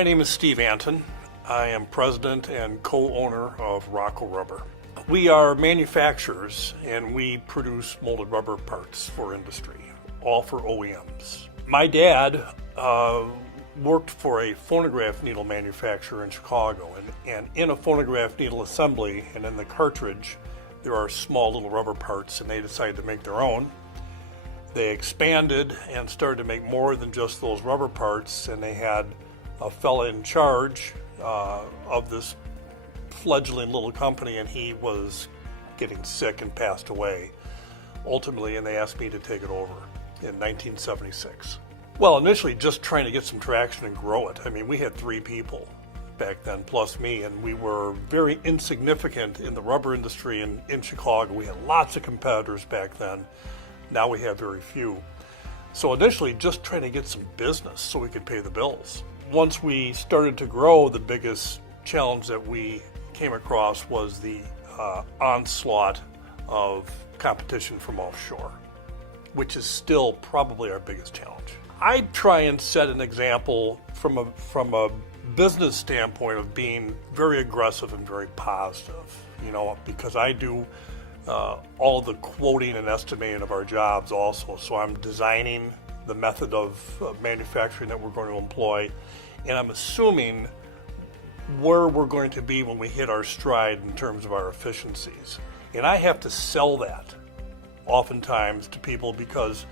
My name is Steve Anton. I am president and co-owner of Rahco Rubber. We are manufacturers and we produce molded rubber parts for industry, all for OEMs. My dad worked for a phonograph needle manufacturer in Chicago, and in a phonograph needle assembly and in the cartridge there are small little rubber parts, and they decided to make their own. They expanded and started to make more than just those rubber parts, and they had a fella in charge of this fledgling little company, and he was getting sick and passed away ultimately, and they asked me to take it over in 1976. Well, initially just trying to get some traction and grow it. I mean, we had 3 people back then, plus me, and we were very insignificant in the rubber industry in Chicago. We had lots of competitors back then. Now we have very few. So initially just trying to get some business so we could pay the bills. Once we started to grow, the biggest challenge that we came across was the onslaught of competition from offshore, which is still probably our biggest challenge. I try and set an example from a business standpoint of being very aggressive and very positive, because I do all the quoting and estimating of our jobs also. So I'm designing the method of manufacturing that we're going to employ, and I'm assuming where we're going to be when we hit our stride in terms of our efficiencies. And I have to sell that oftentimes to people because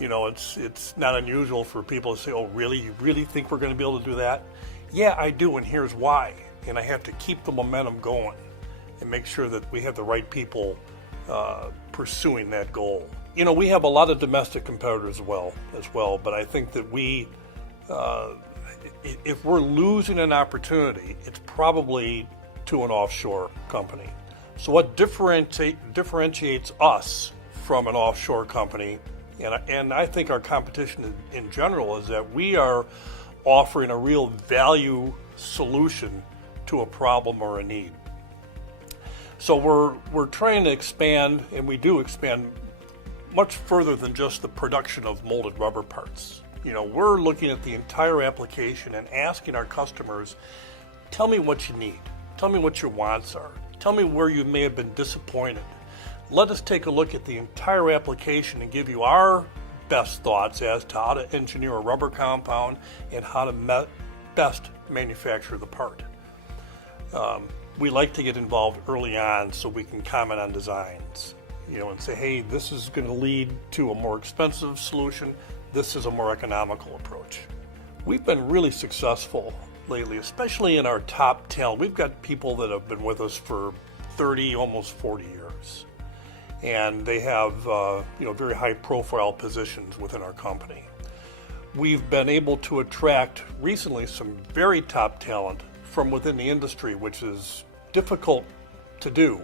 it's not unusual for people to say, oh, really? You really think we're going to be able to do that? Yeah, I do, and here's why. And I have to keep the momentum going and make sure that we have the right people pursuing that goal. We have a lot of domestic competitors as well, but I think that if we're losing an opportunity, it's probably to an offshore company. So what differentiates us from an offshore company, and I think our competition in general, is that we are offering a real value solution to a problem or a need. So we're trying to expand, and we do expand much further than just the production of molded rubber parts. We're looking at the entire application and asking our customers, tell me what you need, tell me what your wants are, tell me where you may have been disappointed. Let us take a look at the entire application and give you our best thoughts as to how to engineer a rubber compound and how to best manufacture the part. We like to get involved early on so we can comment on designs, and say, hey, this is going to lead to a more expensive solution. This is a more economical approach. We've been really successful lately, especially in our top talent. We've got people that have been with us for 30, almost 40 years. And they have very high profile positions within our company. We've been able to attract recently some very top talent from within the industry, which is difficult to do.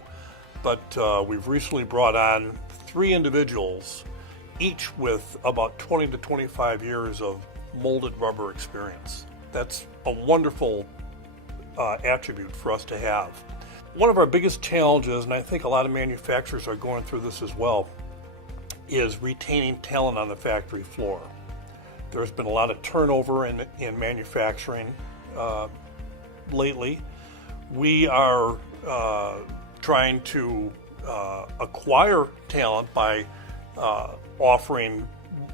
But we've recently brought on 3 individuals, each with about 20 to 25 years of molded rubber experience. That's a wonderful attribute for us to have. One of our biggest challenges, and I think a lot of manufacturers are going through this as well, is retaining talent on the factory floor. There's been a lot of turnover in manufacturing lately. We are trying to acquire talent by offering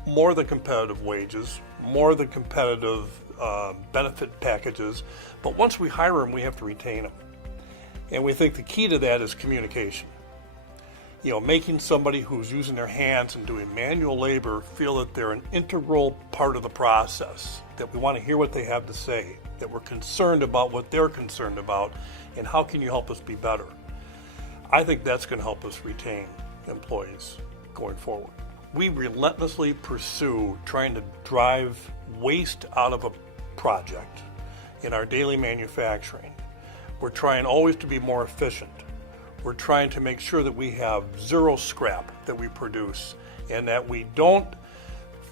more than competitive wages, more than competitive benefit packages, but once we hire them, we have to retain them. And we think the key to that is communication. Making somebody who's using their hands and doing manual labor feel that they're an integral part of the process, that we want to hear what they have to say, that we're concerned about what they're concerned about, and how can you help us be better. I think that's going to help us retain employees going forward. We relentlessly pursue trying to drive waste out of a project in our daily manufacturing. We're trying always to be more efficient. We're trying to make sure that we have zero scrap that we produce, and that we don't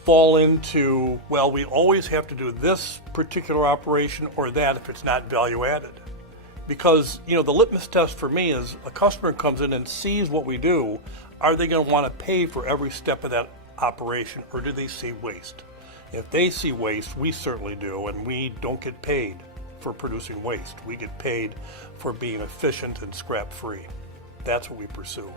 fall into, well, we always have to do this particular operation or that if it's not value added. Because, the litmus test for me is a customer comes in and sees what we do. Are they going to want to pay for every step of that operation, or do they see waste? If they see waste, we certainly do, and we don't get paid for producing waste. We get paid for being efficient and scrap-free. That's what we pursue.